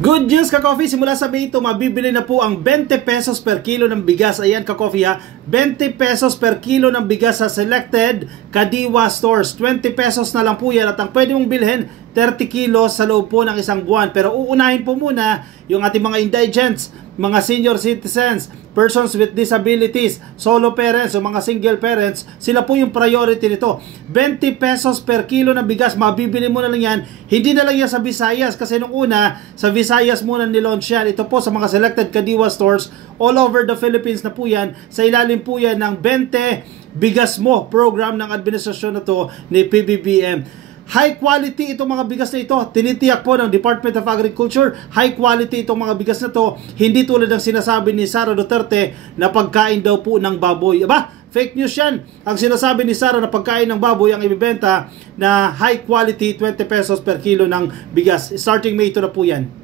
Good news ka-coffee, simula sa May 2, mabibili na po ang 20 pesos per kilo ng bigas. Ayan ka-coffee ha, 20 pesos per kilo ng bigas sa selected Kadiwa stores. 20 pesos na lang po yan at ang pwede mong bilhin 30 kilos sa loob po ng isang buwan. Pero uunahin po muna yung ating mga indigents, mga senior citizens, persons with disabilities, solo parents o mga single parents. Sila po yung priority nito. 20 pesos per kilo ng bigas, mabibili mo na lang yan. Hindi na lang yan sa Visayas kasi nung una sa Visayas muna nilaunch yan. Ito po sa mga selected Kadiwa stores all over the Philippines na po yan. Sa ilalim po yan ng 20 Bigas Mo program ng administrasyon na to ni PBBM. High quality itong mga bigas na ito. Tinitiyak po ng Department of Agriculture, high quality itong mga bigas na to. Hindi tulad ng sinasabi ni Sara Duterte na pagkain daw po ng baboy. Aba, fake news yan. Ang sinasabi ni Sara na pagkain ng baboy ang ibibenta na high quality 20 pesos per kilo ng bigas. Starting May 2 na po yan.